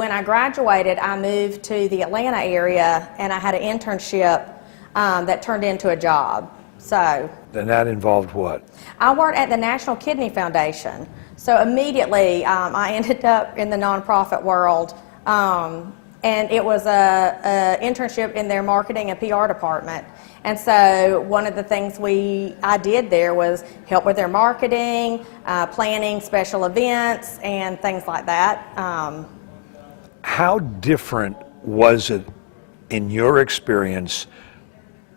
When I graduated, I moved to the Atlanta area, and I had an internship that turned into a job. So. And that involved what? I worked at the National Kidney Foundation. So immediately, I ended up in the nonprofit world, and it was a internship in their marketing and PR department. And so one of the things I did there was help with their marketing, planning special events, and things like that. How different was it in your experience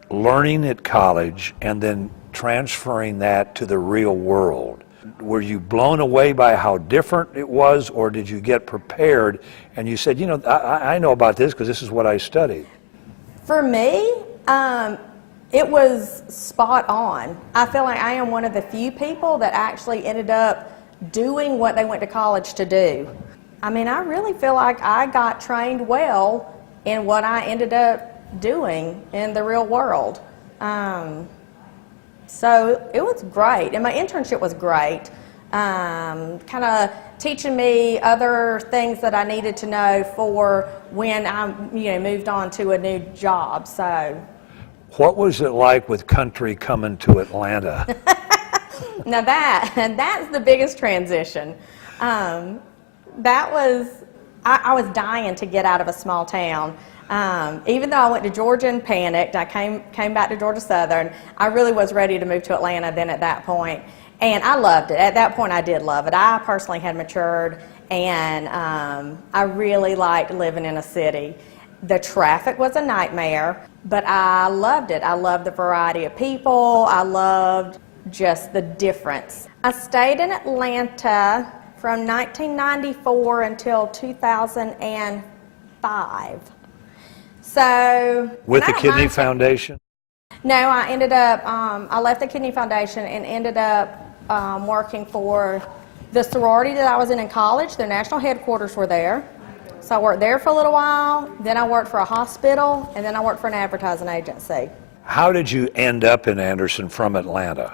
learning at college and then transferring that to the real world? Were you blown away by how different it was, or did you get prepared and you said, you know, I know about this because this is what I studied? For me, it was spot on. I feel like I am one of the few people that actually ended up doing what they went to college to do. I mean, I really feel like I got trained well in what I ended up doing in the real world. So it was great, and my internship was great. Kind of teaching me other things that I needed to know for when I, moved on to a new job. So. What was it like with country coming to Atlanta? Now that's the biggest transition. I was dying to get out of a small town. Even though I went to Georgia and panicked, I came back to Georgia Southern, I really was ready to move to Atlanta then at that point. And I loved it. At that point, I did love it. I personally had matured, and I really liked living in a city. The traffic was a nightmare, but I loved it. I loved the variety of people. I loved just the difference. I stayed in Atlanta from 1994 until 2005. So. With the Kidney Foundation? No, I ended up, I left the Kidney Foundation and ended up working for the sorority that I was in college. Their national headquarters were there. So I worked there for a little while, then I worked for a hospital, and then I worked for an advertising agency. How did you end up in Anderson from Atlanta?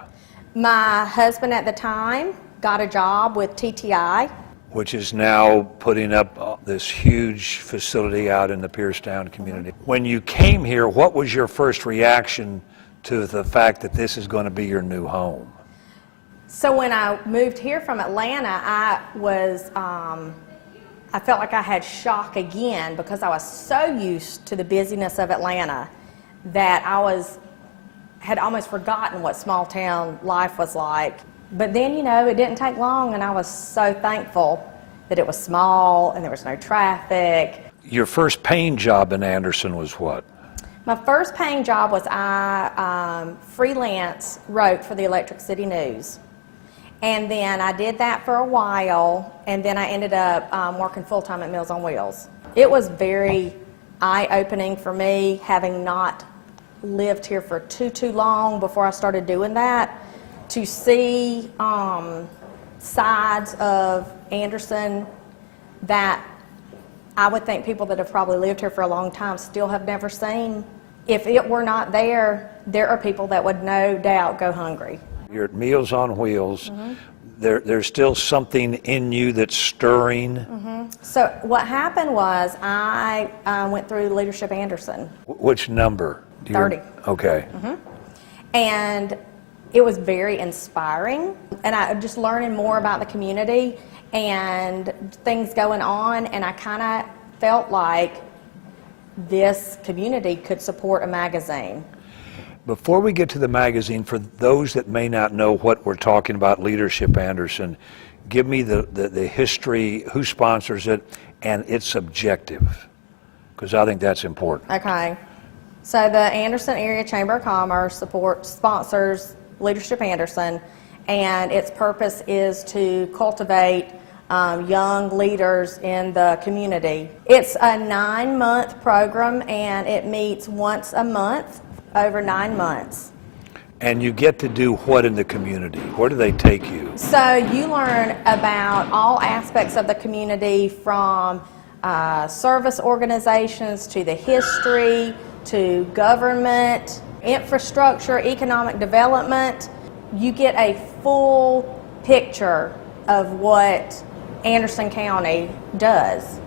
My husband at the time got a job with TTI. Which is now putting up this huge facility out in the Piercetown community. When you came here, what was your first reaction to the fact that this is going to be your new home? So when I moved here from Atlanta, I felt like I had shock again because I was so used to the busyness of Atlanta that I had almost forgotten what small town life was like. But then, it didn't take long, and I was so thankful that it was small and there was no traffic. Your first paying job in Anderson was what? My first paying job was I freelance wrote for the Electric City News. And then I did that for a while, and then I ended up working full-time at Meals on Wheels. It was very eye-opening for me, having not lived here for too long before I started doing that, to see sides of Anderson that I would think people that have probably lived here for a long time still have never seen. If it were not there, there are people that would no doubt go hungry. You're at Meals on Wheels. Mm-hmm. There's still something in you that's stirring. Mm-hmm. So what happened was I went through Leadership Anderson. Which number? 30. Okay. Mm-hmm. And it was very inspiring, and I just learning more about the community and things going on, and I kind of felt like this community could support a magazine. Before we get to the magazine, for those that may not know what we're talking about, Leadership Anderson, give me the history, who sponsors it, and its objective, because I think that's important. Okay. So the Anderson Area Chamber of Commerce sponsors Leadership Anderson, and its purpose is to cultivate young leaders in the community. It's a 9-month program, and it meets once a month over 9 months. And you get to do what in the community? Where do they take you? So you learn about all aspects of the community, from service organizations to the history to government, infrastructure, economic development. You get a full picture of what Anderson County does.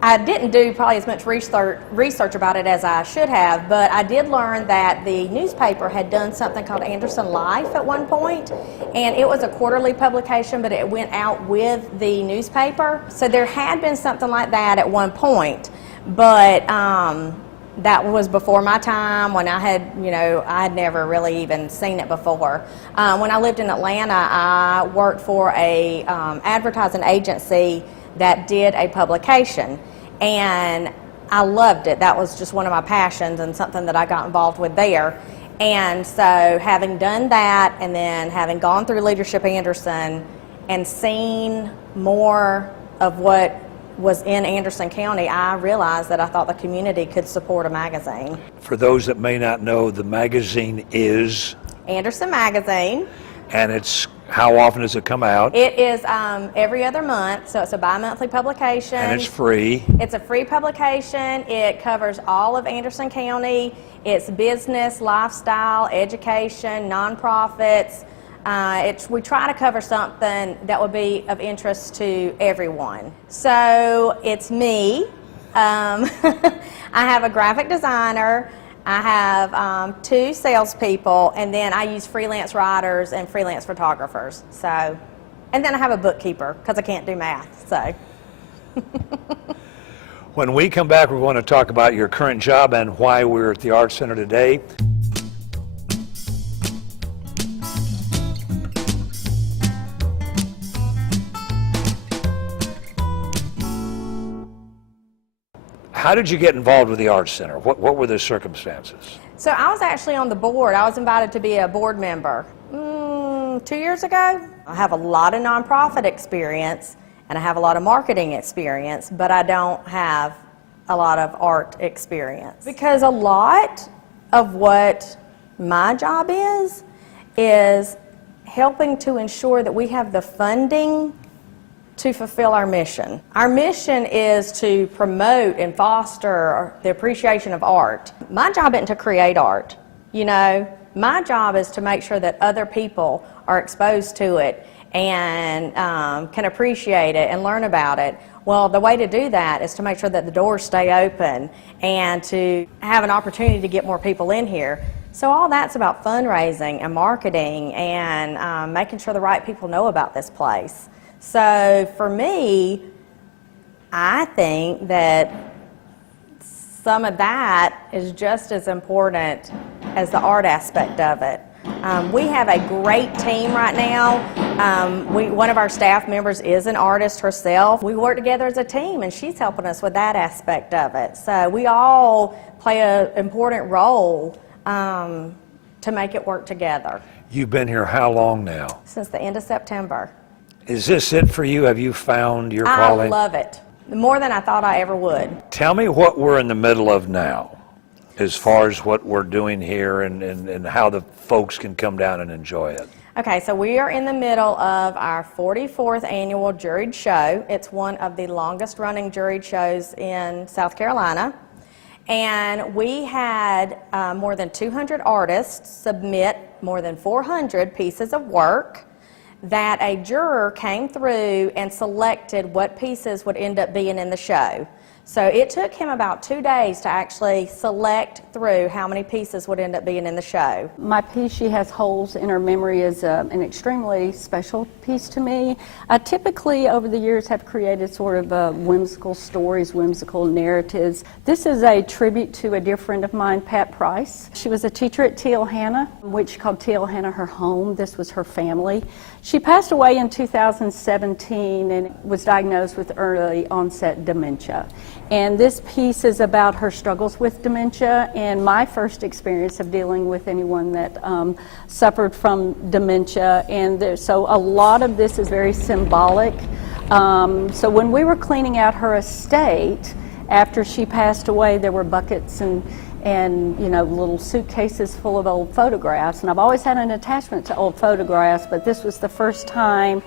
I didn't do probably as much research about it as I should have, but I did learn that the newspaper had done something called Anderson Life at one point, and it was a quarterly publication, but it went out with the newspaper. So there had been something like that at one point, but that was before my time, when I had never really even seen it before. When I lived in Atlanta, I worked for a advertising agency that did a publication, and I loved it. That was just one of my passions and something that I got involved with there. And so having done that, and then having gone through Leadership Anderson and seen more of what was in Anderson County, I realized that I thought the community could support a magazine. For those that may not know, the magazine is? Anderson Magazine. And how often does it come out? It is every other month, so it's a bi-monthly publication. And it's free. It's a free publication. It covers all of Anderson County. It's business, lifestyle, education, nonprofits. We try to cover something that would be of interest to everyone. So it's me. I have a graphic designer. I have 2 salespeople, and then I use freelance writers and freelance photographers. So, and then I have a bookkeeper because I can't do math. So. When we come back, we're going to talk about your current job and why we're at the Art Center today. How did you get involved with the Arts Center? What were the circumstances? So I was actually on the board. I was invited to be a board member 2 years ago. I have a lot of nonprofit experience, and I have a lot of marketing experience, but I don't have a lot of art experience. Because a lot of what my job is helping to ensure that we have the funding to fulfill our mission. Our mission is to promote and foster the appreciation of art. My job isn't to create art, My job is to make sure that other people are exposed to it and can appreciate it and learn about it. Well, the way to do that is to make sure that the doors stay open and to have an opportunity to get more people in here. So all that's about fundraising and marketing and making sure the right people know about this place. So for me, I think that some of that is just as important as the art aspect of it. We have a great team right now. One of our staff members is an artist herself. We work together as a team, and she's helping us with that aspect of it. So we all play an important role to make it work together. You've been here how long now? Since the end of September. Is this it for you? Have you found your calling? I love it. More than I thought I ever would. Tell me what we're in the middle of now, as far as what we're doing here and how the folks can come down and enjoy it. Okay, so we are in the middle of our 44th annual juried show. It's one of the longest running juried shows in South Carolina. And we had more than 200 artists submit more than 400 pieces of work that a juror came through and selected what pieces would end up being in the show. So it took him about 2 days to actually select through how many pieces would end up being in the show. My piece, She Has Holes in Her Memory, is an extremely special piece to me. I typically, over the years, have created sort of whimsical stories, whimsical narratives. This is a tribute to a dear friend of mine, Pat Price. She was a teacher at T.L. Hanna, which she called T.L. Hanna her home. This was her family. She passed away in 2017 and was diagnosed with early onset dementia. And this piece is about her struggles with dementia and my first experience of dealing with anyone that suffered from dementia. And so a lot of this is very symbolic. So when we were cleaning out her estate, after she passed away, there were buckets and little suitcases full of old photographs. And I've always had an attachment to old photographs, but this was the first time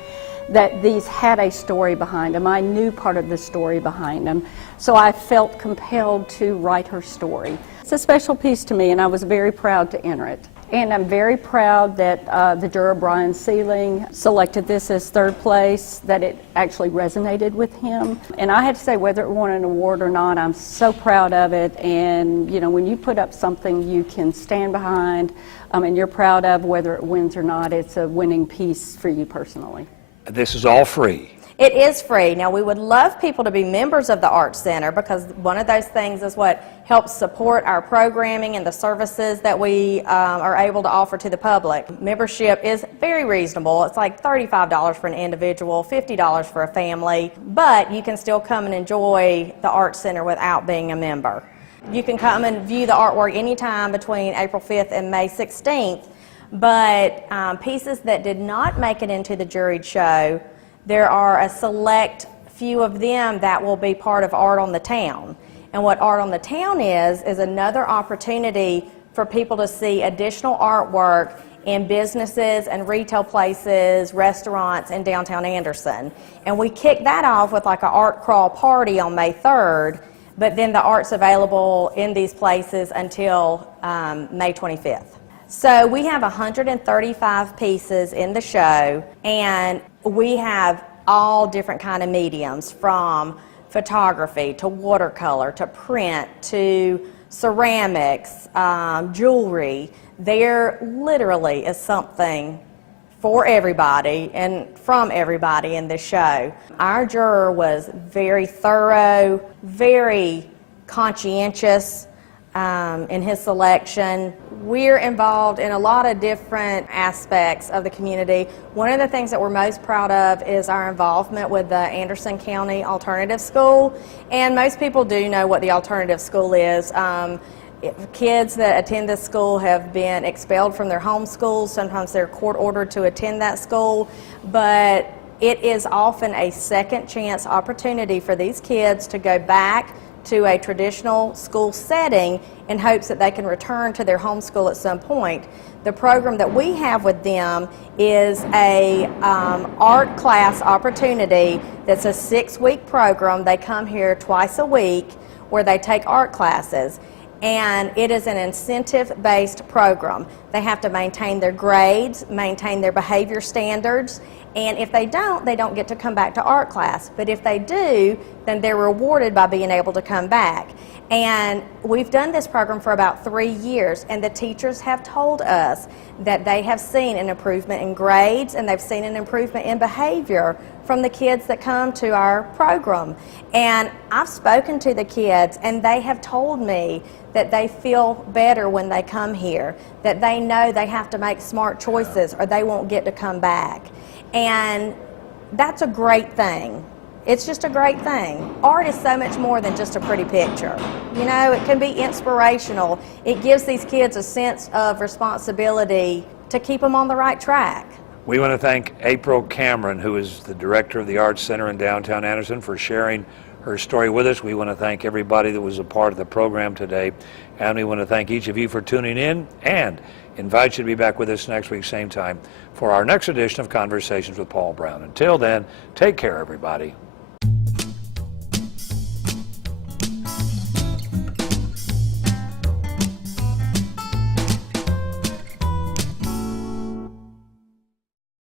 that these had a story behind them. I knew part of the story behind them, so I felt compelled to write her story. It's a special piece to me, and I was very proud to enter it. And I'm very proud that the juror Brian Sealing selected this as third place, that it actually resonated with him. And I have to say, whether it won an award or not, I'm so proud of it. And you know, when you put up something you can stand behind and you're proud of, whether it wins or not, it's a winning piece for you personally. This is all free. It is free. Now, we would love people to be members of the Arts Center, because one of those things is what helps support our programming and the services that we are able to offer to the public. Membership is very reasonable. It's like $35 for an individual, $50 for a family, but you can still come and enjoy the Arts Center without being a member. You can come and view the artwork anytime between April 5th and May 16th, but pieces that did not make it into the juried show, there are a select few of them that will be part of Art on the Town. And what Art on the Town is another opportunity for people to see additional artwork in businesses and retail places, restaurants in downtown Anderson. And we kick that off with like an art crawl party on May 3rd, but then the art's available in these places until May 25th. So we have 135 pieces in the show, and we have all different kind of mediums, from photography to watercolor to print to ceramics, jewelry. There literally is something for everybody and from everybody in this show. Our juror was very thorough, very conscientious in his selection. We're involved in a lot of different aspects of the community. One of the things that we're most proud of is our involvement with the Anderson County Alternative School. And most people do know what the alternative school is. Kids that attend this school have been expelled from their home schools. Sometimes they're court ordered to attend that school. But it is often a second chance opportunity for these kids to go back to a traditional school setting in hopes that they can return to their home school at some point. The program that we have with them is a art class opportunity that's a 6-week program. They come here twice a week where they take art classes, and it is an incentive-based program. They have to maintain their grades, maintain their behavior standards, and if they don't get to come back to art class. But if they do, then they're rewarded by being able to come back. And we've done this program for about 3 years, and the teachers have told us that they have seen an improvement in grades and they've seen an improvement in behavior from the kids that come to our program. And I've spoken to the kids, and they have told me that they feel better when they come here, that they know they have to make smart choices or they won't get to come back. And that's a great thing. It's just a great thing. Art is so much more than just a pretty picture. You know, it can be inspirational. It gives these kids a sense of responsibility to keep them on the right track. We want to thank April Cameron, who is the director of the Arts Center in downtown Anderson, for sharing her story with us. We want to thank everybody that was a part of the program today, and we want to thank each of you for tuning in, and invite you to be back with us next week, same time, for our next edition of Conversations with Paul Brown. Until then, take care, everybody.